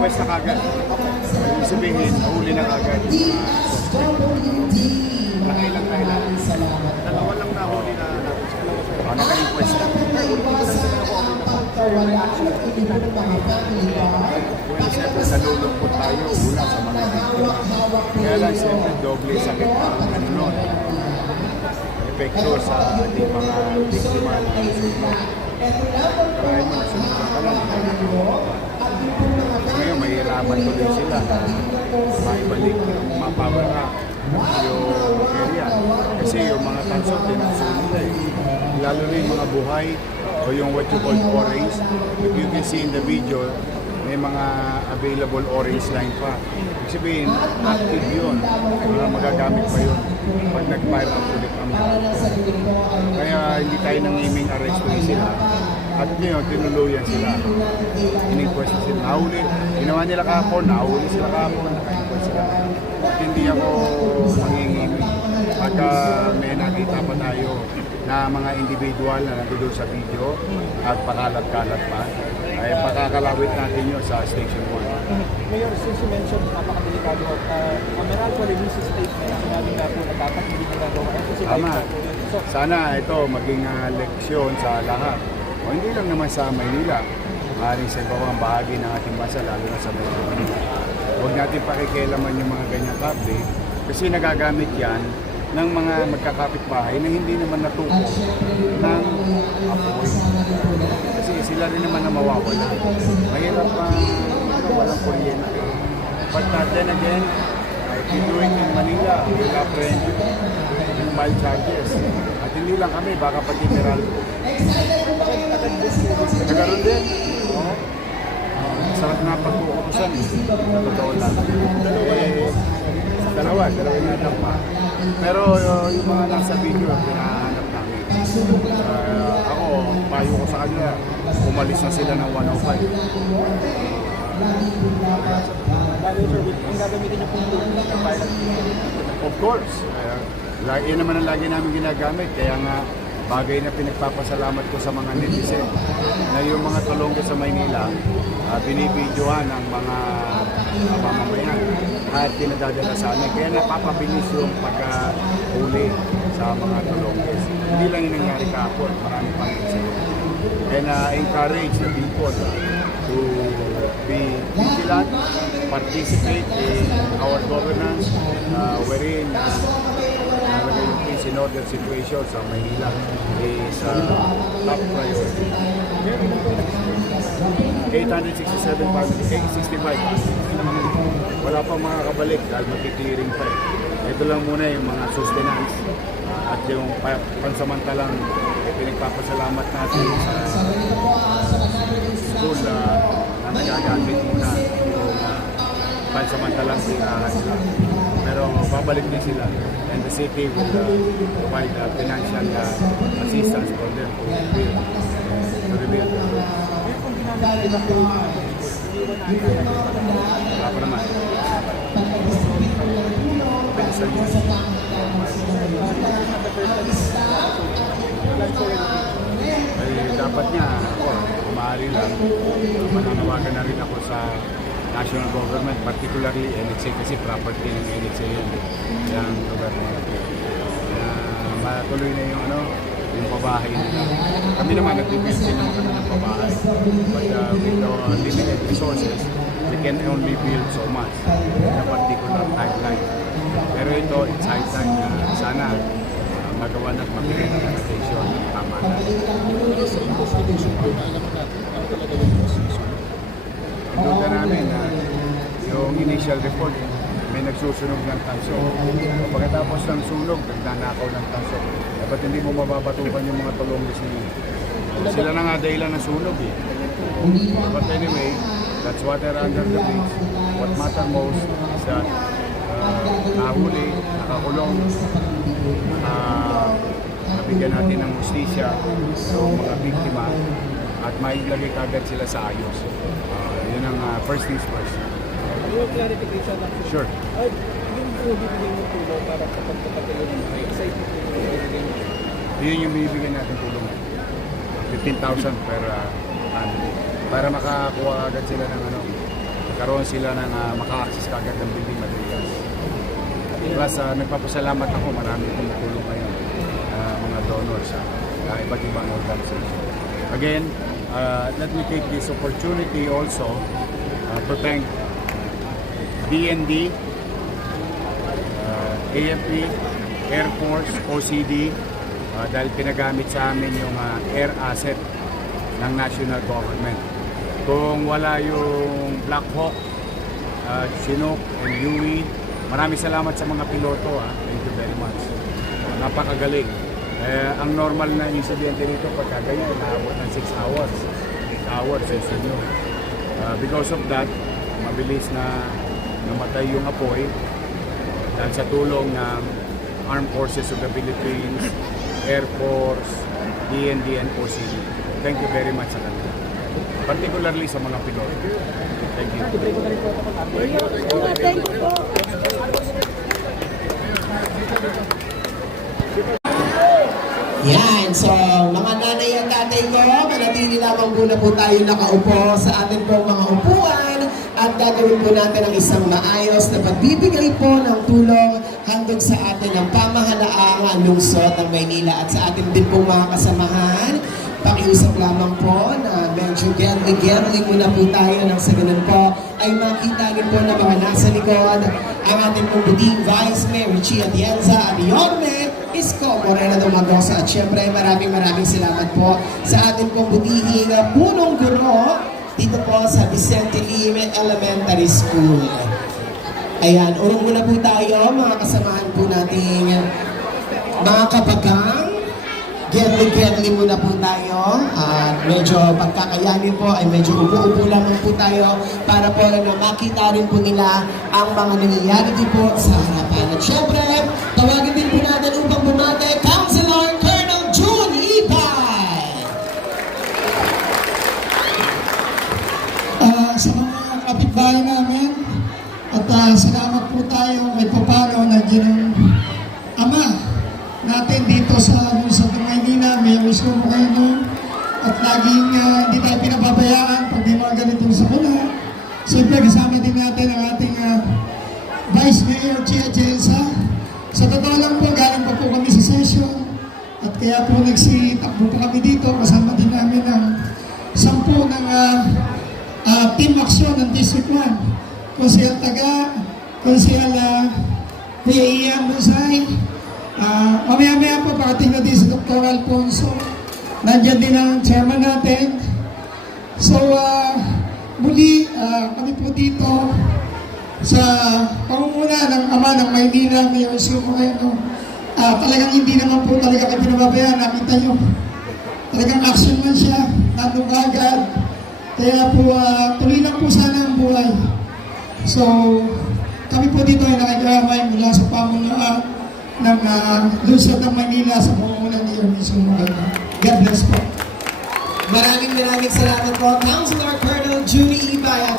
request na kagad. Ibig sabihin, huli na kagad. Laki lang kailan. Dalawa lang nahuli na natin sa dalawa sa O, naka-request na. Well, siyempre, nalulungkot tayo una sa mga biktima. Kaya lang, siyempre, doble sakit ang ano nun. Epekto sa ating mga biktima na sunog. Kaya mo, sunog ka lang. Ngayon, mahirapan tuloy sila maibalik yung mapawala yung area. Kasi yung mga tanso, tinansunog na eh. Lalo na yung mga buhay o yung what you call orange. If you can see in the video, may mga available orange line pa. Ibig sabihin, active yun. Mga magagamit pa yun pag nag-fire up ulit ang Kaya hindi tayo nangiming arrestuin sila. At ngayon, tinuluyan sila. Ininquest sila. Nahuli. Ginawa nila kahapon, nahuli sila kahapon, naka-inquest sila. At hindi ako mangingiming. Pagka may nakita pa tayo na mga individual na nandun sa video at pakalat-kalat pa, ay pakakalawit natin yun sa Station 1. Mayor, since you mentioned napakadelikado, uh, ang Meralco releases statement na sinabi nga po na dapat hindi ginagawa. Tama. Sana ito maging ah, leksyon sa lahat. O hindi lang naman sa Maynila, maaaring sa ibang bahagi ng ating bansa, lalo na sa Metro Manila. Huwag natin pakikialaman yung mga ganyang kable kasi nagagamit yan ng mga magkakapitbahay na hindi naman natuto ng apoy. Kasi sila rin naman na mawawala. Mahirap pa ano, walang kuryente. But uh, then again, if you do it in Manila, we'll apprehend you mild charges. At hindi lang kami, baka pati Meralco. Nagkaroon din. Oo. Sarap nga pagkukutusan. Sa totoo lang. Eh, dalawa, dalawa yung nadapa. Pero uh, yung mga nasa video, pinahanap namin. Uh, ako, payo ko sa kanila, umalis na sila ng 105. Bali, sir, with- ang gagamitin niyo pong tool ng pilot Of course. Uh, yan naman ang lagi namin ginagamit. Kaya nga, bagay na pinagpapasalamat ko sa mga netizen na yung mga tulongga sa Maynila, uh, binibidyohan ng mga uh, mamamayan at pinadadala sa amin. Kaya napapabilis yung pagka-uli sa mga tulongges. Hindi lang yung nangyari kahapon, marami pang incident. And uh, encourage the people to be vigilant, participate in our governance, uh, wherein uh, yung peace in order situation sa Manila is uh, top priority. 867 families, 865. Wala pa mga kabalik dahil magki-clearing pa. eh. Ito lang muna yung mga sustenance uh, at yung pa- pansamantalang eh, pinagpapasalamat natin sa school uh, na nagagamit muna yung uh, pansamantalang tirahan nila. Pero babalik din sila and the city will uh, provide uh, financial uh, assistance for them to rebuild. To rebuild. Pa naman. Bilisan yun. Ay, dapat nga, ako, kumari lang, mananawagan na rin ako sa national government, particularly NHA kasi property ng NHA yun. Yung gobyerno. Na matuloy na yung ano, yung pabahay nila. Kami naman, nag-build din naman kami ng pabahay. But uh, with the limited resources, we can only build so much in a particular timeline. Pero ito, it's high time na sana uh, magawa at mabigay ng attention ng tama na. Doon na namin na yung initial report, may nagsusunog ng tanso. Pagkatapos ng sunog, nagnanakaw ng tanso. Dapat hindi mo mababatukan yung mga tulong inyo. Sila na nga dahilan ng sunog eh. But anyway, that's water under the bridge. What matter most is that uh, nahuli, nakakulong, uh, nabigyan natin ng justisya yung mga biktima at mailagay kagad sila sa ayos. Uh, yun ang uh, first things first. Yung clarification lang. Sure. Ay, yung bibigay mo tulong para sa pagpapatuloy ng excited po yung bibigay mo. Yun yung bibigyan natin tulong. 15,000 per uh, family. Para makakuha agad sila ng ano, magkaroon sila ng uh, maka-access kagad ng building materials. Plus, uh, nagpapasalamat ako, marami tumutulong ngayon, uh, mga donors sa uh, iba't ibang organization. Again, uh, let me take this opportunity also uh, to thank DND, uh, AFP, Air Force, OCD, uh, dahil pinagamit sa amin yung uh, air asset ng national government. Kung wala yung Black Hawk, uh, Chinook, and Huey, maraming salamat sa mga piloto. Ha. Thank you very much. Uh, napakagaling. Eh, ang normal na insidente dito pagka ganyan, naabot ng 6 hours. 8 hours, eh, sa inyo. Uh, because of that, mabilis na namatay yung apoy dahil sa tulong ng Armed Forces of the Philippines, Air Force, DND, and OCD. Thank you very much sa kanila. Particularly sa mga piloto. Thank you. Ako pag-update. Thank you. Yan, so mga nanay at tatay ko, manatili lamang muna po tayo nakaupo sa ating pong mga upuan at gagawin po natin ang isang maayos na pagbibigay po ng tulong handog sa atin ng pamahalaang lungsod ng Maynila at sa atin din pong mga kasamahan. Pakiusap lamang po na medyo gently-gently muna po tayo nang sa ganun po ay makita rin po na mga nasa likod ang ating buding Vice Mayor Richie Atienza at Yorme Isko Morena Domagosa at syempre maraming maraming salamat po sa ating uh, punong guro dito po sa Vicente Lime Elementary School. Ayan, unang muna po tayo mga kasamahan po nating mga kabagang. Gently-gently muna po tayo at medyo pagkakayanin po ay medyo upo-upo lamang po tayo para po na makita rin po nila ang mga nangyayari po sa harapan. At syempre, tawagin sa mga kapitbahay namin at ah, salamat po tayo kay Papano na ginong ama natin dito sa sa Maynila, may wish ko po kayo no? at laging ah, hindi tayo pinababayaan pag may mga ganitong sakuna. Siyempre kasama din natin ang ating ah, Vice Mayor Chia Jensa. Sa totoo lang po, galing pa po kami sa session at kaya po nagsitakbo pa kami dito kasama din namin ang sampu ng ah, ah, team action ng District 1. Konsehal Taga, Konsehal uh, Kuya Ian Busay, uh, mamaya-maya po parating na si Dr. Alfonso. Nandiyan din ang chairman natin. So, ah, muli, ah, kami po dito sa pangunguna ng ama ng Maynila, Mayor Sue Moreno. Ah, talagang hindi naman po talaga kayo pinababayaan. Nakita nyo, talagang action man siya, nandun ka agad. Kaya po, ah, tuloy lang po sana ang buhay. So, kami po dito ay nakikiramay mula sa pamunuan ng uh, Luzon ng Manila sa pangunguna ni Ernesto Moreno. God bless po. Maraming maraming salamat po, Councilor Colonel Junie Ibay at